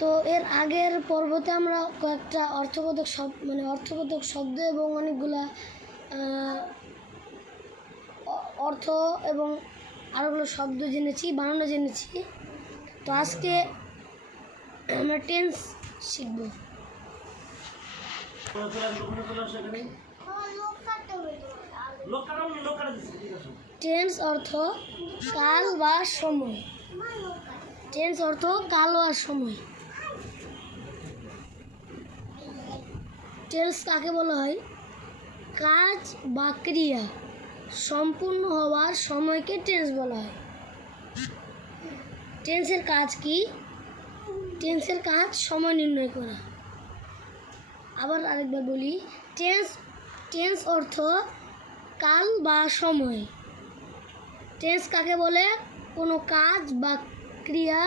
তো এর আগের পর্বতে আমরা কয়েকটা অর্থবোধক শব্দ এবং অনেকগুলা অর্থ এবং আরোগুলো শব্দ জেনেছি, বানানো জেনেছি। তো আজকে আমরা টেন্স শিখব। টেন্স অর্থ কাল বা সময়। টেন্স অর্থ কাল বা সময়। টেন্স কাকে বলা হয়? কাজ বা ক্রিয়া সম্পূর্ণ হওয়ার সময়কে টেন্স বলা হয়। টেন্সের কাজ কি? টেন্সের কাজ সময় নির্ণয় করা। আবার আরেকবার বলি, টেন্স অর্থ কাল বা সময়। টেন্স কাকে বলে? কোনো কাজ বা ক্রিয়া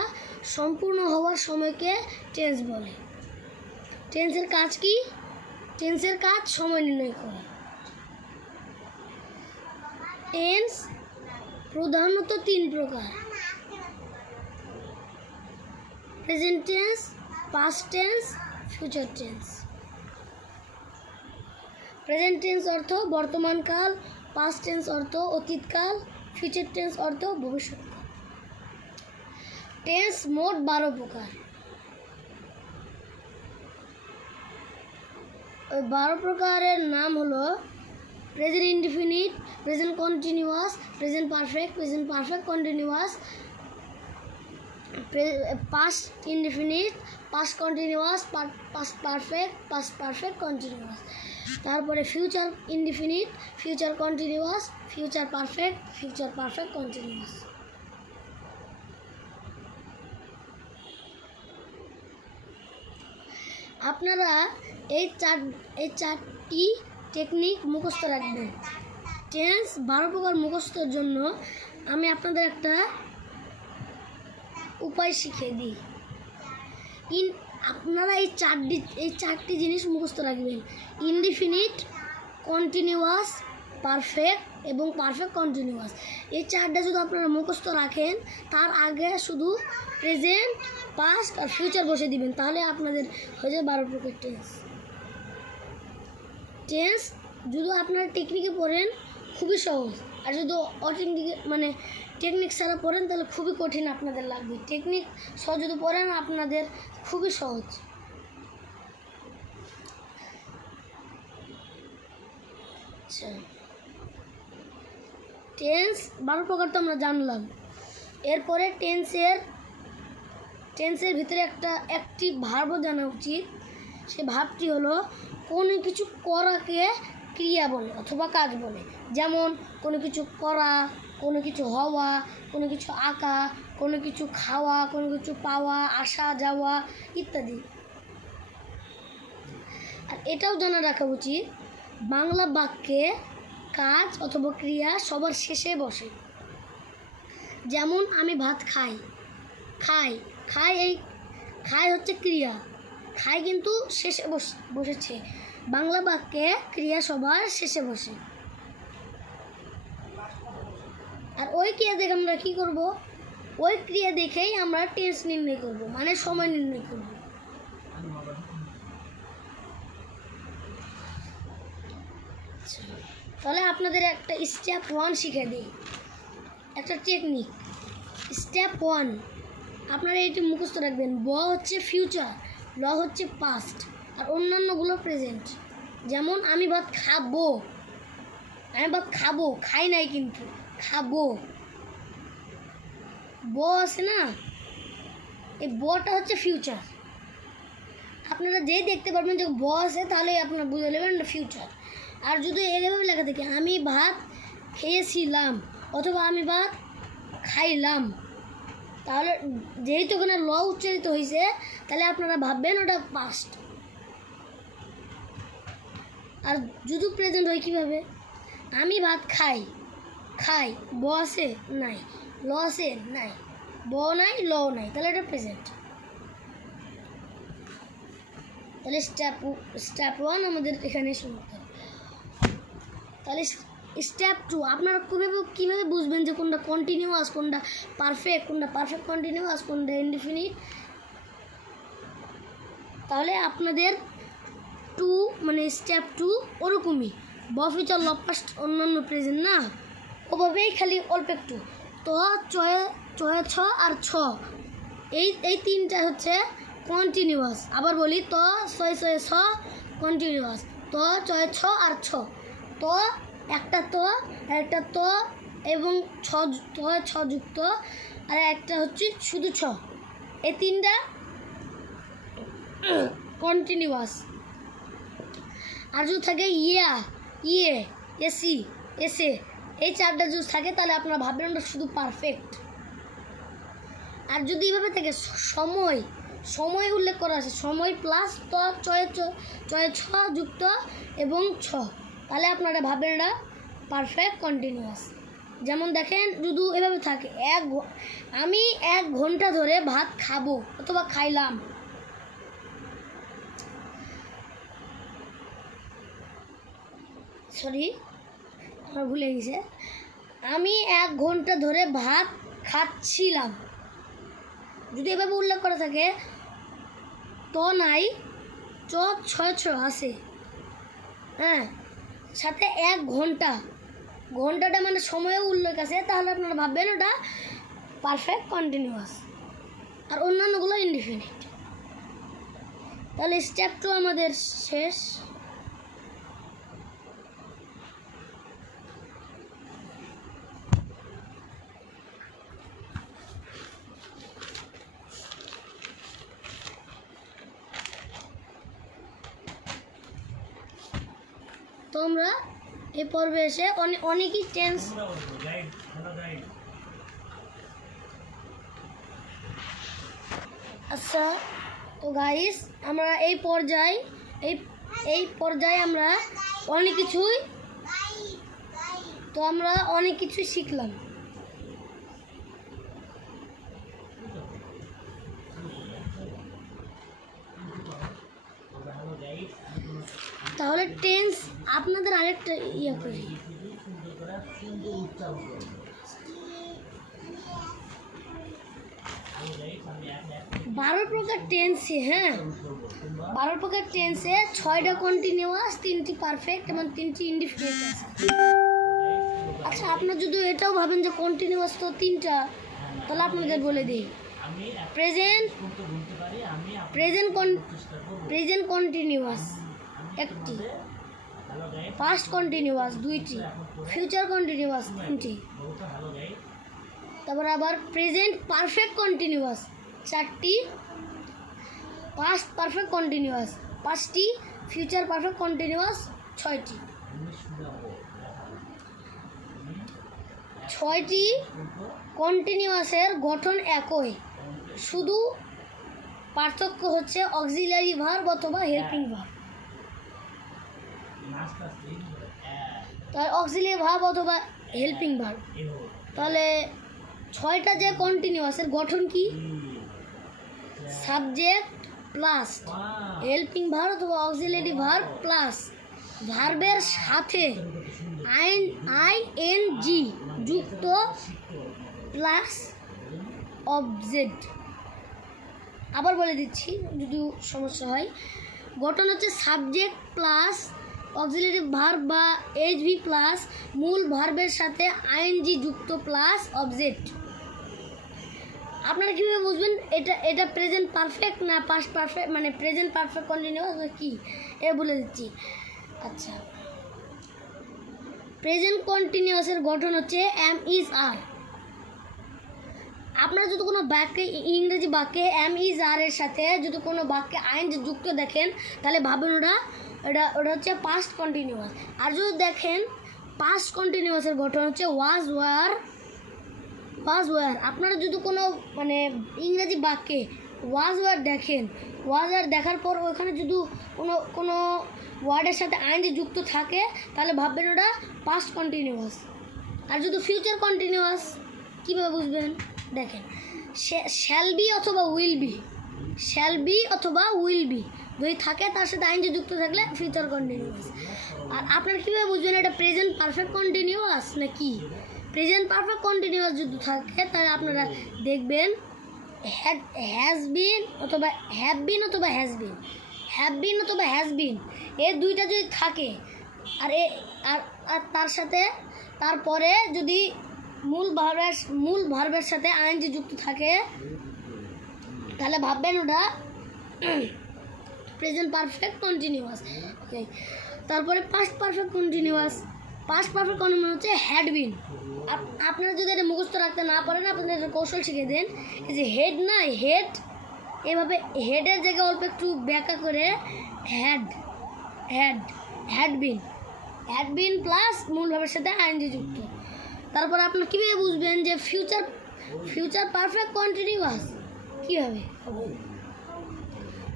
সম্পূর্ণ হওয়ার সময়কে টেন্স বলে। টেন্সের কাজ কি? টেন্সের কাজ সময় নির্ণয় করা। টেন্স প্রধানত 3 প্রকার: present tense, past tense, future tense. Present tense অর্থ বর্তমানকাল, পাস্ট টেন্স অর্থ অতীতকাল, ফিউচার টেন্স অর্থ ভবিষ্যৎকাল। টেন্স মোট 12 প্রকার। ওই 12 প্রকারের নাম হলো present indefinite, present continuous, present perfect, present perfect continuous, past indefinite, past continuous, past perfect, past perfect continuous. তারপরে future indefinite, future continuous, future perfect, future perfect continuous. আপনারা এই চারটি টেকনিক মুখস্থ রাখবেন। টেন্স 12 প্রকার মুখস্থর জন্য আমি আপনাদের একটা উপায় শিখিয়ে দিই। আপনারা এই চারটি জিনিস মুখস্থ রাখবেন: ইনডিফিনিট, কন্টিনিউয়াস, পারফেক্ট এবং পারফেক্ট কন্টিনিউয়াস। এই চারটা যদি আপনারা মুখস্থ রাখেন, তার আগে শুধু প্রেজেন্ট, পাস্ট আর ফিউচার বসে দিবেন, তাহলে আপনাদের হয়ে যাবে 12 প্রকার টেন্স। টেন্স যদি আপনারা টেকনিকে পড়েন খুবই সহজ, আর যদি টেকনিক ছাড়া পড়েন তাহলে খুবই কঠিন আপনাদের লাগবে। টেকনিক সহজ যদি পড়েন আপনাদের খুবই সহজ। আচ্ছা, টেন্স 12 প্রকার তো আমরা জানলাম। এরপরে টেন্সের ভিতরে একটা অ্যাক্টিভ ভার্বও জানা উচিত। সে ভাবটি হলো কোনো কিছু করাকে ক্রিয়া বলে অথবা কাজ বলে। যেমন কোনো কিছু করা, কোনো কিছু হওয়া, কোনো কিছু আঁকা, কোনো কিছু খাওয়া, কোনো কিছু পাওয়া, আসা যাওয়া ইত্যাদি। আর এটাও জানা রাখা উচিত, বাংলা বাক্যে কাজ অথবা ক্রিয়া সবার শেষে বসে। যেমন আমি ভাত খাই, খাই হচ্ছে ক্রিয়া, খাই কিন্তু শেষে বসেছে। বাংলা বাক্যে ক্রিয়া সবার শেষে বসে। আর ওই ক্রিয়া দেখে আমরা কী করব? ওই ক্রিয়া দেখেই আমরা টেন্স নির্ণয় করব, মানে সময় নির্ণয় করব। তাহলে আপনাদের একটা স্টেপ 1 শিখে দিই, একটা টেকনিক। স্টেপ 1 আপনারা এটি মুখস্থ রাখবেন। ব হচ্ছে ফিউচার, ল হচ্ছে পাস্ট, আর অন্যান্যগুলো প্রেজেন্ট। যেমন আমি ভাত খাবো, খাই নাই কিন্তু খাবো। ব আছে না, এই বটা হচ্ছে ফিউচার। আপনারা যেই দেখতে পারবেন যে ব আছে, তাহলে আপনারা বুঝে নেবেন ফিউচার। আর যদি এভাবে লেখা থাকে আমি ভাত খেয়েছিলাম অথবা আমি ভাত খাইলাম, তাহলে যেহেতু ওখানে ল উচ্চারিত হয়েছে, তাহলে আপনারা ভাববেন ওটা পাস্ট। আর যদি প্রেজেন্ট হয় কীভাবে? আমি ভাত খাই, ব আছে নাই, ল আছে নাই, ব নাই, ল নাই, তাহলে এটা প্রেজেন্ট। তাহলে স্টেপ 1 আমাদের এখানে সমাপ্ত। তাহলে স্টেপ 2 আপনারা কীভাবে বুঝবেন যে কোনটা কন্টিনিউয়াস, কোনটা পারফেক্ট, কোনটা পারফেক্ট কন্টিনিউয়াস, কোনটা ইনডিফিনিট, তাহলে আপনাদের টু মানে স্টেপ টু ওরকমই ব ফিউচার লব পাস্ট অন্যান্য প্রেজেন্ট না, ওভাবেই খালি অল্প একটু। তো চয়ে ছ আর ছ এই তিনটা হচ্ছে কন্টিনিউয়াস। আবার বলি তো ছয় ছয় ছ কন্টিনিউয়াস, তো চয়ে ছ আর ছ, তো একটা তো একটা তো এবং ছ যুক্ত আর একটা হচ্ছে শুধু ছ, এই তিনটা কন্টিনিউয়াস। আর যদি থাকে ইয়ে এসি এসে এই চারটা যদি থাকে তাহলে আপনারা ভাববেন ওটা শুধু পারফেক্ট। আর যদি এইভাবে থাকে সময় উল্লেখ করা আছে, সময় প্লাস তো চয়ে ছ যুক্ত এবং ছ, তাহলে আপনারা ভাববেন এটা পারফেক্ট কন্টিনিউয়াস। যেমন দেখেন যদি এভাবে থাকে আমি 1 ঘন্টা ধরে ভাত খাবো অথবা খাইলাম, সরি আমার ভুলে গেছে, আমি 1 ঘন্টা ধরে ভাত খাচ্ছিলাম। যদি এভাবে উল্লেখ করা থাকে তো নাই ছয় আছে, হ্যাঁ, সাথে 1 ঘন্টাটা মানে সময়ও উল্লেখ আছে, তাহলে আপনারা ভাববেন ওটা পারফেক্ট কন্টিনিউয়াস। আর অন্যান্যগুলো ইনডিফিনিট। তাহলে স্টেপ টু আমাদের শেষ। তো আমরা এই পর্বে এসে অনেকই টেন্স আচ্ছা। তো গাইস আমরা এই পর্যায়ে আমরা অনেক কিছুই শিখলাম। তাহলে টেন্স আপনাদের আরেকটা করি, 12 প্রকার টেন্সে, হ্যাঁ 12 প্রকার টেন্সে 6টা কন্টিনিউয়াস, 3টি পারফেক্ট এবং 3টি ইনডিফিনিট আছে। আচ্ছা আপনারা যদি এটাও ভাবেন যে কন্টিনিউয়াস তো 3টা, তাহলে আপনাদের বলে দিই প্রেজেন্ট কন্টিনিউয়াস 1টি, পাস্ট কন্টিনিউয়াস 2টি, ফিউচার কন্টিনিউয়াস 3টি, তারপর আবার প্রেজেন্ট পারফেক্ট কন্টিনিউয়াস 4টি, পাস্ট পারফেক্ট কন্টিনিউয়াস 5টি, ফিউচার পারফেক্ট কন্টিনিউয়াস 6টি। 6টি কন্টিনিউয়াসের গঠন একই, শুধু পার্থক্য হচ্ছে অক্সিলারি ভার্ব অথবা হেল্পিং ভার্ব। তাহলে অক্সিলারি ভার্ব অথবা হেল্পিং ভার্ব, তাহলে 6টা যে কন্টিনিউয়াসের গঠন কি? সাবজেক্ট প্লাস হেল্পিং ভার্ব অথবা অক্সিলারি ভার্ব প্লাস ভার্বের সাথে আইএনজি যুক্ত প্লাস অবজেক্ট। আবার বলে দিচ্ছি যদি সমস্যা হয়, গঠন হচ্ছে সাবজেক্ট প্লাস অক্সিলারি ভার্ব বা এইচভি প্লাস মূল ভার্বের সাথে আইএনজি যুক্ত প্লাস অবজেক্ট। আপনারা কীভাবে বুঝবেন এটা প্রেজেন্ট পারফেক্ট না পাস্ট পারফেক্ট, মানে প্রেজেন্ট পারফেক্ট কন্টিনিউয়াস না কি, বলে দিচ্ছি। আচ্ছা, প্রেজেন্ট কন্টিনিউয়াসের গঠন হচ্ছে এম ইজ আর। আপনারা যদি কোনো বাক্যে ইংরেজি বাক্যে এম ইজ আর এর সাথে যদি কোনো বাক্যে আইএনজি যুক্ত দেখেন তাহলে ভাবেন ওটা হচ্ছে পাস্ট কন্টিনিউয়াস। আর যদি দেখেন পাস্ট কন্টিনিউয়াসের গঠন হচ্ছে ওয়াজ ওয়ার। আপনারা যদি কোনো মানে ইংরেজি বাক্যে ওয়াজ ওয়ার দেখেন, ওয়াজ ওয়ার দেখার পর ওখানে যদি কোনো ওয়ার্ডের সাথে আইএনজি যুক্ত থাকে তাহলে ভাববেন ওটা পাস্ট কন্টিনিউয়াস। আর যদি ফিউচার কন্টিনিউয়াস কীভাবে বুঝবেন দেখেন, শ্যাল বি অথবা উইল বি যদি থাকে তার সাথে আইএনজি যুক্ত থাকলে ফিউচার কন্টিনিউয়াস। আর আপনারা কীভাবে বুঝবেন এটা প্রেজেন্ট পারফেক্ট কন্টিনিউয়াস না কি? প্রেজেন্ট পারফেক্ট কন্টিনিউয়াস যদি থাকে তাহলে আপনারা দেখবেন হ্যাজ বিন অথবা হ্যাভ বিন অথবা হ্যাজ বিন এই দুইটা যদি থাকে আর আর তার সাথে তারপরে যদি মূল ভার্বের সাথে আইএনজি যুক্ত থাকে তাহলে ভাববেন ওটা প্রেজেন্ট পারফেক্ট কন্টিনিউয়াস। তারপরে পাস্ট পারফেক্ট কন্টিনিউয়াস হচ্ছে হ্যাড বিন। আপনারা যদি এটা মুখস্থ রাখতে না পারেন আপনাদের একটা কৌশল শিখে দেন। এই যে হেড না, হেড এভাবে হেডের জায়গায় অল্প একটু ব্যাখ্যা করে হ্যাড বিন প্লাস মূল ভাবের সাথে আইএনজি যুক্ত। তারপর আপনারা কীভাবে বুঝবেন যে ফিউচার পারফেক্ট কন্টিনিউয়াস কীভাবে?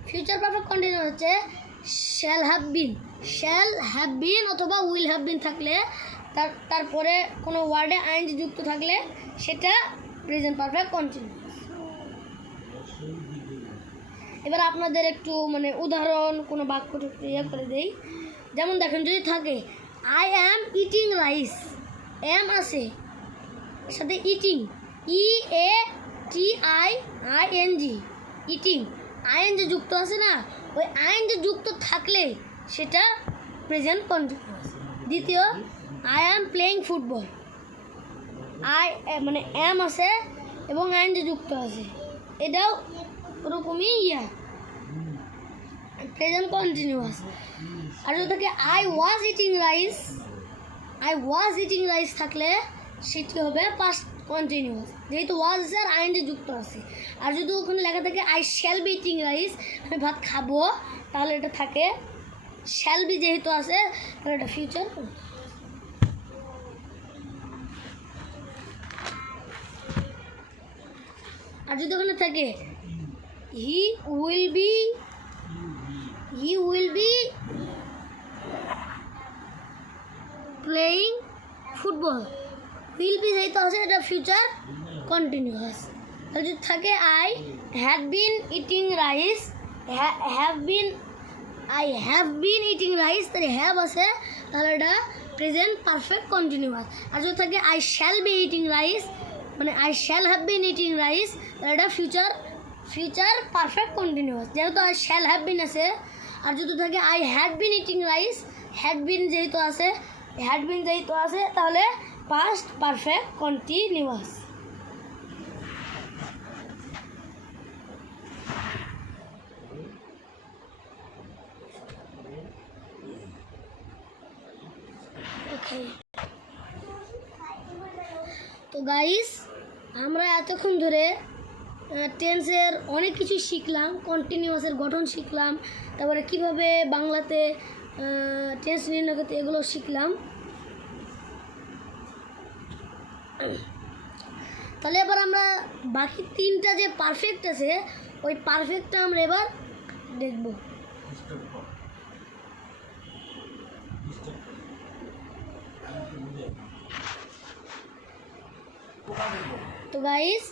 ফিউচার পারফেক্ট কন্টিনিউয়াস হচ্ছে শ্যাল হ্যাভ বিন অথবা উইল হ্যাভ বিন থাকলে তারপরে কোনো ওয়ার্ডে আইএনজি যুক্ত থাকলে সেটা প্রেজেন্ট পারফেক্ট কন্টিনিউয়াস। এবার আপনাদের একটু মানে উদাহরণ কোনো বাক্যটা ইয়ে করে দেই। যেমন দেখেন যদি থাকে আই অ্যাম ইটিং রাইস, অ্যাম আছে সাথে ইটিং, EATING ইটিং, আইএনজি যুক্ত আছে না, ওই আইএনজি যুক্ত থাকলে সেটা প্রেজেন্ট কন্টিনিউয়াস। দ্বিতীয় আই অ্যাম প্লেয়িং ফুটবল, মানে অ্যাম আছে এবং আইএনজি যুক্ত আছে, এটাও ওরকমই প্রেজেন্ট কন্টিনিউয়াস। আর যদি থাকে আই ওয়াজ ইটিং রাইস থাকলে সেটি হবে পাস্ট কন্টিনিউয়াস, যেহেতু ওয়াজ আছে আর আইএনজি যুক্ত আছে। আর যদি ওখানে লেখা থাকে I shall be eating rice, আমি ভাত খাবো, তাহলে এটা থাকে শ্যাল বি, যেহেতু আছে তাহলে এটা ফিউচার। আর যদি ওখানে থাকে he will be playing football, will be যেহেতু আছে এটা ফিউচার কন্টিনিউয়াস। আর যদি থাকে I have been eating rice, I have been eating rice, তাহলে হ্যাভ আছে তাহলে এটা প্রেজেন্ট পারফেক্ট কন্টিনিউয়াস। আর যদি থাকে I shall be eating rice, মানে I shall have been eating rice, তাহলে এটা ফিউচার পারফেক্ট কন্টিনিউয়াস, যেহেতু আই শ্যাল হ্যাভ বিন আছে। আর যদি থাকে I had been eating rice, had been যেহেতু আছে তাহলে পাস্ট পারফেক্ট কন্টিনিউয়াস। তো গাইস, আমরা এতক্ষণ ধরে টেন্সের অনেক কিছু শিখলাম, কন্টিনিউয়াসের গঠন শিখলাম, তারপরে কিভাবে বাংলাতে টেন্স নির্ণয় করতে, এগুলো শিখলাম। তাহলে এবার আমরা বাকি তিনটা যে পারফেক্ট আছে ওই পারফেক্টটা আমরা এবার দেখব। তো গাইস,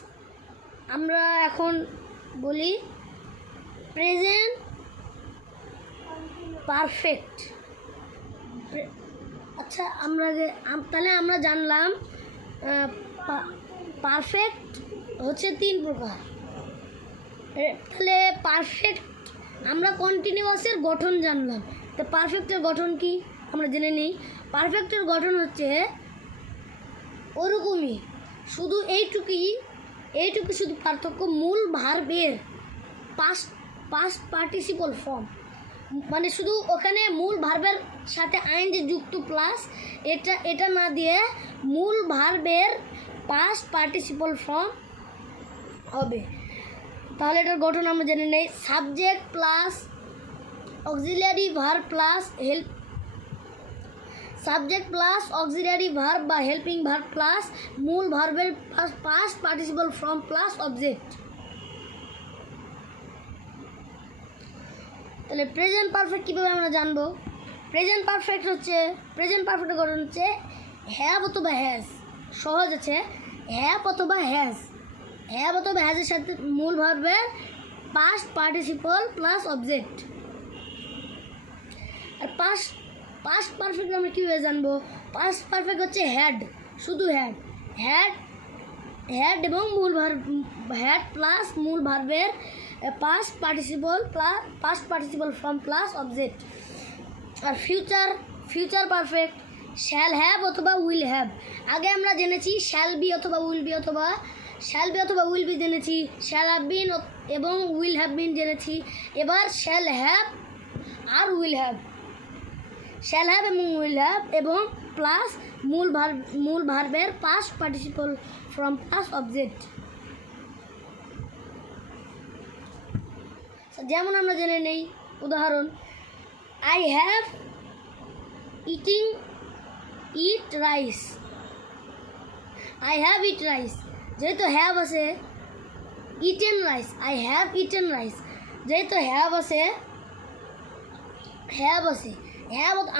আমরা এখন বলি প্রেজেন্ট পারফেক্ট। আচ্ছা, তাহলে আমরা জানলাম পারফেক্ট হচ্ছে 3 প্রকার। তাহলে পারফেক্ট, আমরা কন্টিনিউয়াসের গঠন জানলাম, তো পারফেক্টের গঠন কি আমরা জেনে নিই। পারফেক্টের গঠন হচ্ছে ওরকমই, শুধু এইটুকু শুধু পার্থক্য, মূল ভার্বের পাস্ট পার্টিসিপল ফর্ম, মানে শুধু ওখানে মূল ভার্বের সাথে আইএনজি যুক্ত প্লাস এটা না দিয়ে মূল ভার্বের পাস্ট পার্টিসিপল ফর্ম হবে। তাহলে এটার গঠন আমরা জেনে নেই। Subject plus auxiliary verb plus subject plus auxiliary verb বা হেল্পিং ভার্ব প্লাস মূল ভার্বের past participle form plus object. তাহলে প্রেজেন্ট পারফেক্ট কীভাবে আমরা জানবো? প্রেজেন্ট পারফেক্টের গঠন হচ্ছে হ্যাভ অথবা হ্যাজ। সহজ আছে, হ্যাভ অথবা হ্যাজের সাথে মূল ভার্বের পাস্ট পার্টিসিপল প্লাস অবজেক্ট। আর পাস্ট পারফেক্ট আমরা কীভাবে জানবো? পাস্ট পারফেক্ট হচ্ছে হ্যাড, শুধু হ্যাড এবং মূল ভার্ব, হ্যাড প্লাস মূল ভার্বের past participle form plus object. আর ফিউচার পারফেক্ট শ্যাল হ্যাভ অথবা উইল হ্যাভ। আগে আমরা জেনেছি শ্যাল বি অথবা উইল বি জেনেছি, শ্যাল হ্যাভ বিন এবং উইল হ্যাভ বিন জেনেছি। এবার শ্যাল হ্যাভ আর উইল হ্যাভ, শ্যাল হ্যাভ এবং উইল হ্যাভ এবং প্লাস মূল ভার্বের past participle form plus object. যেমন আমরা জেনে নেই উদাহরণ, I have eat rice. I have eat rice, যেহেতু হ্যাভ আছে, eaten rice, I have eaten rice, যেহেতু হ্যাভ আছে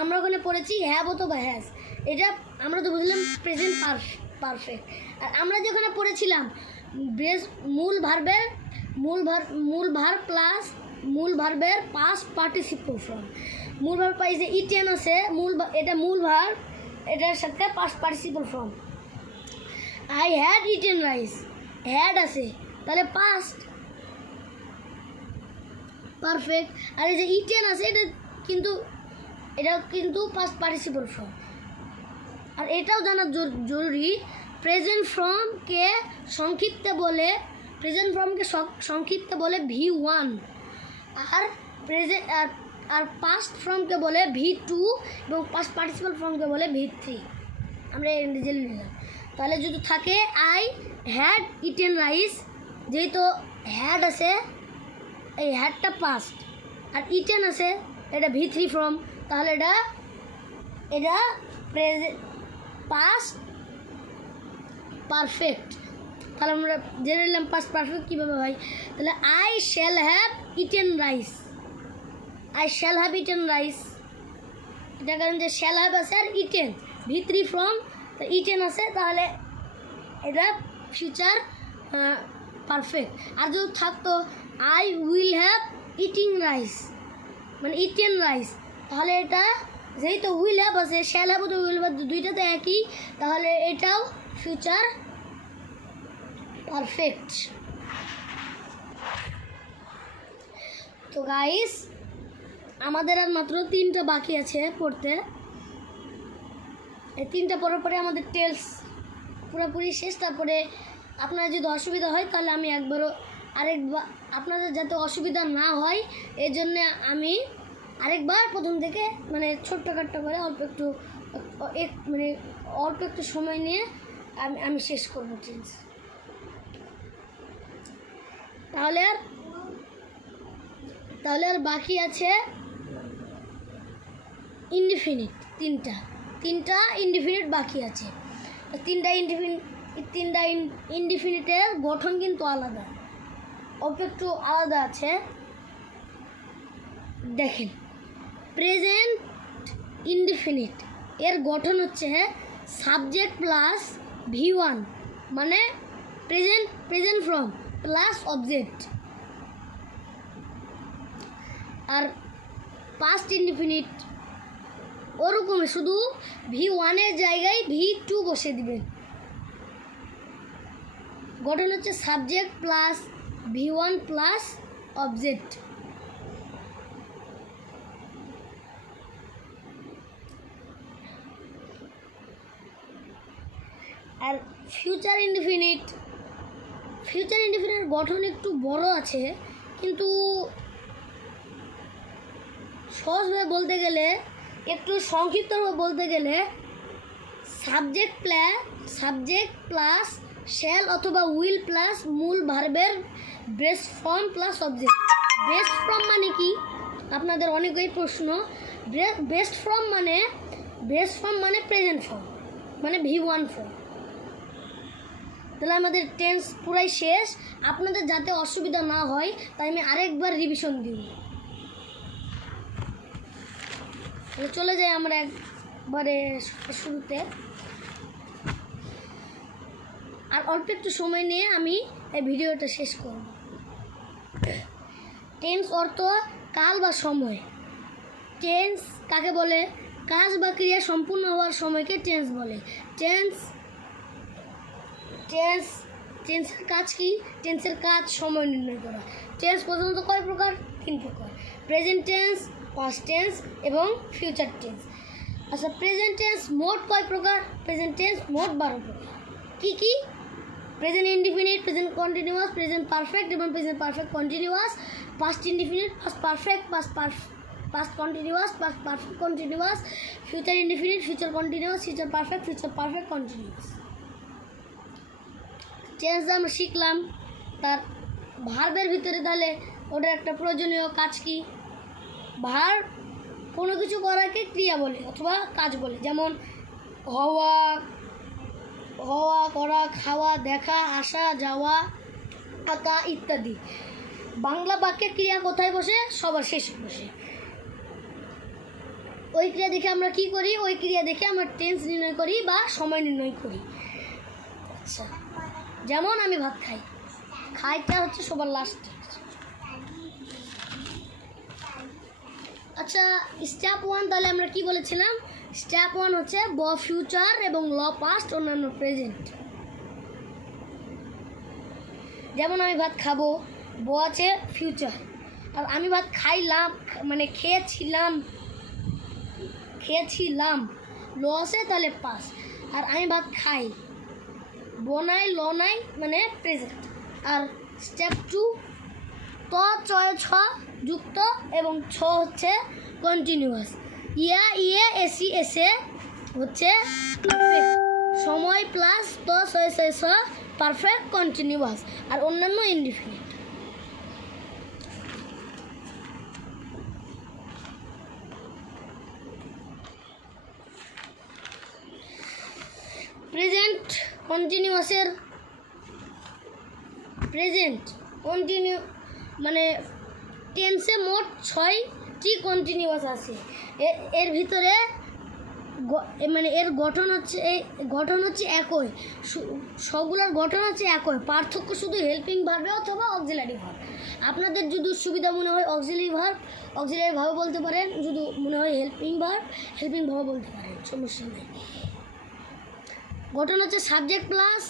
আমরা ওখানে পড়েছি হ্যাভ অথবা হ্যাজ। এটা আমরা তো বুঝলাম প্রেজেন্ট পারফেক্ট। আর আমরা যেখানে পড়েছিলাম মূল ভার্ব প্লাস মূল ভার্বের পাস্ট পার্টিসিপল ফর্ম। মূল ভার্ব পাইছে ইটেন আছে, এটা মূল ভার্ব, এটার সাথে past participle form. I had eaten rice, had আছে, তাহলে পাস্ট পারফেক্ট। আর এই যে ইটেন আছে, এটা কিন্তু পাস্ট পার্টিসিপল ফর্ম। আর এটাও জানা জরুরি, প্রেজেন্ট ফর্মকে সংক্ষিপ্তে বলে V1, আর পাস্ট ফর্মকে বলে V2 এবং পাস্ট পার্টিসিপল ফর্মকে বলে V3। আমরা জেনে নিলাম। তাহলে যদি থাকে আই হ্যাড ইটেন রাইস, যেহেতু হ্যাড আছে, এই হ্যাডটা পাস্ট, আর ইটেন আছে, এটা V3 ফর্ম, তাহলে এটা পাস্ট পারফেক্ট। তাহলে আমরা জেনে নিলাম পাস্ট পারফেক্ট কীভাবে হয়। তাহলে I shall have eaten rice, এটা কারণ যে শ্যাল হ্যাভ আছে আর ইটেন V3 ফর্ম, তো ইটেন আছে, তাহলে এটা ফিউচার পারফেক্ট। আর যদি থাকতো I will have eaten rice, তাহলে এটা যেহেতু উইল হ্যাভ আছে, শ্যাল হ্যাভ তো উইল হ্যাভ দুইটাতে একই, তাহলে এটাও ফিউচার পারফেক্ট। তো গাইস, আমাদের আর মাত্র 3টা বাকি আছে পড়তে। এই 3টা পড়ার পরে আমাদের টেলস পুরোপুরি শেষ। তারপরে আপনার যদি অসুবিধা হয় তাহলে আমি আরেকবার আপনাদের যাতে অসুবিধা না হয় এই জন্যে আমি আরেকবার প্রথম থেকে ছোট্টখাট্ট করে অল্প একটু সময় নিয়ে আমি শেষ করবো টেন্স। তাহলে আর বাকি আছে ইনডিফিনিট, তিনটা ইনডিফিনিট বাকি আছে। তিনটা ইনডিফিনিটের গঠন কিন্তু আলাদা, অল্প একটু আলাদা আছে। দেখেন, প্রেজেন্ট ইনডিফিনিট এর গঠন হচ্ছে সাবজেক্ট প্লাস V1, মানে প্রেজেন্ট ফর্ম প্লাস অবজেক্ট। আর পাস্ট ইনডিফিনিট ওরকমই, শুধু V1 এর জায়গায় V2 বসে দিবেন। গঠন হচ্ছে subject plus V1 plus object. আর ফিউচার ইনডিফিনিট গঠন একটু বড় আছে, কিন্তু সহজভাবে বলতে গেলে, একটু সংক্ষিপ্তভাবে বলতে গেলে, সাবজেক্ট প্লাস শ্যাল অথবা উইল প্লাস মূল ভার্বের best form plus object. Best form মানে কি আপনাদের অনেকেই প্রশ্ন। বেস্ট ফর্ম মানে প্রেজেন্ট ফর্ম, মানে V1 ফর্ম। তাহলে আমাদের টেন্স পুরাই শেষ। আপনাদের যাতে অসুবিধা না হয় তাই আমি আরেকবার রিভিশন দিই। চলে যাই আমরা একবারে শুরুতে। আর অল্প একটু সময় নিয়ে আমি এই ভিডিওটা শেষ করব। টেন্স অর্থ কাল বা সময়। টেন্স কাকে বলে? কাজ বা ক্রিয়া সম্পূর্ণ হওয়ার সময়কে টেন্স বলে। টেন্স টেন্সের কাজ কি? টেন্সের কাজ সময় নির্ণয় করা। টেন্স প্রধানত কয় প্রকার? 3 প্রকার: প্রেজেন্ট টেন্স, পাস্ট টেন্স এবং ফিউচার টেন্স। আচ্ছা, প্রেজেন্ট টেন্স মোট কয় প্রকার? প্রেজেন্ট টেন্স মোট 12 প্রকার। কী কী? Present indefinite, present continuous, present perfect এবং present perfect continuous, past indefinite, past perfect, past continuous, past perfect continuous, future indefinite, future continuous, future perfect continuous. Tense আমরা শিখলাম, তার ভার্বের ভিতরে তাহলে ওটার একটা প্রয়োজনীয় কাজ কি? ভার্ব কোনো কিছু করাকে ক্রিয়া বলে অথবা কাজ বলে, যেমন হওয়া, করা, খাওয়া, দেখা, আসা, যাওয়া, আঁকা ইত্যাদি। বাংলা বাক্যে ক্রিয়া কোথায় বসে? সবার শেষে বসে। ওই ক্রিয়া দেখে আমরা কি করি? ওই ক্রিয়া দেখে আমরা টেন্স নির্ণয় করি বা সময় নির্ণয় করি। আচ্ছা, যেমন আমি ভাত খাই, খাইটা হচ্ছে সবার লাস্টে। আচ্ছা, স্টেপ 1 তাহলে আমরা কি বলেছিলাম? স্টেপ 1 হচ্ছে ব ফিউচার এবং ল পাস্ট, অন্যান্য প্রেজেন্ট। যেমন আমি ভাত খাবো, ব আছে ফিউচার, আর আমি ভাত খাইলাম মানে খেয়েছিলাম, ল আছে তাহলে পাস্ট। আর আমি ভাত খাই, ব নাই ল নাই মানে প্রেজেন্ট। আর স্টেপ 2 ত চয় ছ যুক্ত এবং ছ হচ্ছে কন্টিনিউয়াস। ইয়ে এসি এসে হচ্ছে পারফেক্ট, সময় প্লাস ত ছয় ছয় ছ পারফেক্ট কন্টিনিউয়াস, আর অন্যান্য ইনডিফিনিট। প্রেজেন্ট কন্টিনিউ মানে টেন্সে মোট 6টি কন্টিনিউয়াস আছে। এর ভিতরে মানে এর গঠন হচ্ছে একই, সবগুলোর গঠন হচ্ছে একই, পার্থক্য শুধু হেল্পিং ভার্বে অথবা অক্সিলারি ভার্ব। আপনাদের যদি সুবিধা মনে হয় অক্সিলারি ভার্ব বলতে পারেন, যদি মনে হয় হেল্পিং ভার্ব বলতে পারেন, সমস্যা নেই। গঠন হচ্ছে সাবজেক্ট প্লাস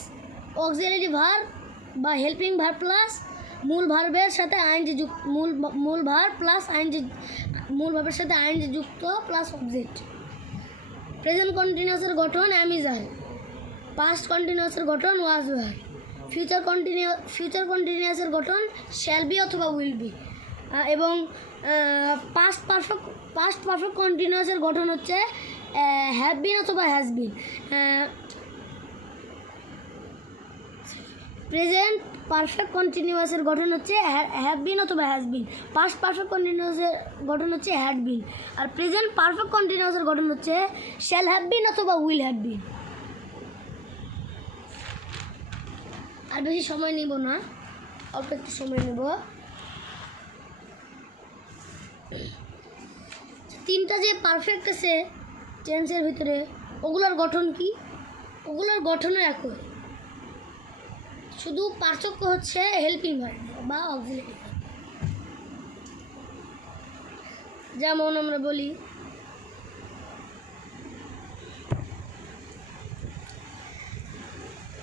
অক্সিলারি ভার্ব বা হেল্পিং ভার্ব প্লাস মূল ভার্বের সাথে আইএনজি যুক্ত, মূল ভার্ব প্লাস মূল ভার্বের সাথে আইএনজি যুক্ত প্লাস অবজেক্ট। প্রেজেন্ট কন্টিনিউয়াসের গঠন অ্যাম ইজ আর, পাস্ট কন্টিনিউয়াসের গঠন ওয়াজ ওয়ার, ফিউচার কন্টিনিউয়াসের গঠন শ্যাল বি অথবা উইল বি, এবং পাস্ট পারফেক্ট কন্টিনিউয়াসের গঠন হচ্ছে হ্যাভ বিন অথবা হ্যাজ বিন। প্রেজেন্ট পারফেক্ট কন্টিনিউয়াসের গঠন হচ্ছে হ্যাভ বিন অথবা হ্যাজ বিন, পাস্ট পারফেক্ট কন্টিনিউয়াসের গঠন হচ্ছে হ্যাড বিন, আর প্রেজেন্ট পারফেক্ট কন্টিনিউয়াসের গঠন হচ্ছে শ্যাল হ্যাভ বিন অথবা উইল হ্যাভ বিন। আর বেশি সময় নিব না, অল্প একটু সময় নেব। 3টা যে পারফেক্ট আছে টেন্সের ভিতরে, ওগুলোর গঠন কি? ওগুলোর গঠনও একই, শুধু পার্থক্য হচ্ছে হেল্পিং ভার্ব বা অক্সিলারি ভার্ব। যেমন আমরা বলি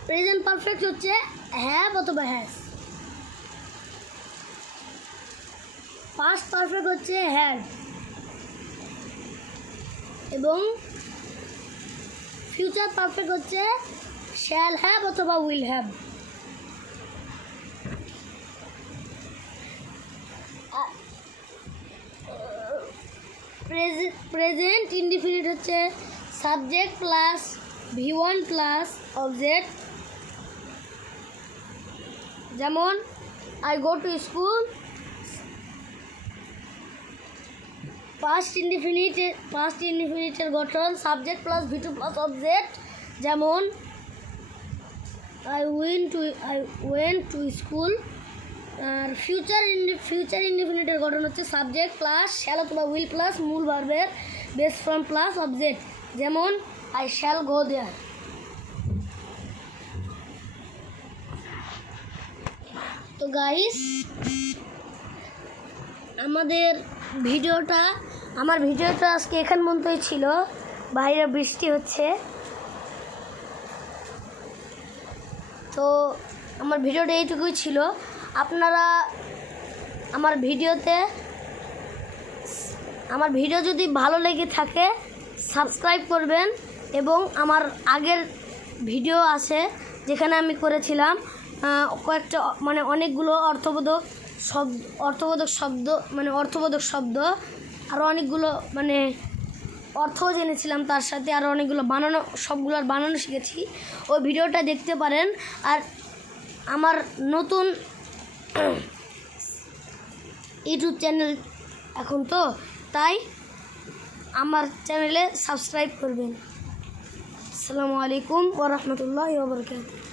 প্রেজেন্ট পারফেক্ট হচ্ছে হ্যাভ অথবা হ্যাজ, পাস্ট পারফেক্ট হচ্ছে হ্যাড, এবং ফিউচার পারফেক্ট হচ্ছে শ্যাল হ্যাভ অথবা উইল হ্যাভ। প্রেজেন্ট ইনডিফিনিট হচ্ছে subject plus V1 plus object. যেমন I go to school. Past ইনডিফিনিটের গঠন subject plus V2 plus object. যেমন আই ওয়েন্ট টু স্কুল। আর ফিউচার ইনডিফিনিটের গঠন হচ্ছে সাবজেক্ট প্লাস শ্যাল অথবা উইল প্লাস মূল ভার্বের বেস ফর্ম প্লাস অবজেক্ট। যেমন আই শ্যাল গো দেয়ার। তো গাইস, আমার ভিডিওটা আজকে এখান পর্যন্তই ছিল। বাইরে বৃষ্টি হচ্ছে, তো আমার ভিডিওটা এইটুকুই ছিল। আপনারা আমার ভিডিও যদি ভালো লেগে থাকে সাবস্ক্রাইব করবেন, এবং আমার আগের ভিডিও আছে যেখানে আমি করেছিলাম কয়েকটা মানে অনেকগুলো অর্থবোধক শব্দ আরও অনেকগুলো মানে অর্থও জেনেছিলাম, তার সাথে আরও অনেকগুলো সবগুলোর বানানো শিখেছি। ওই ভিডিওটা দেখতে পারেন। আর আমার নতুন ইউটিউব চ্যানেল এখন, তো তাই আমার চ্যানেলে সাবস্ক্রাইব করবেন। আসসালামু আলাইকুম ওয়া রাহমাতুল্লাহি ওয়া বারাকাতুহু।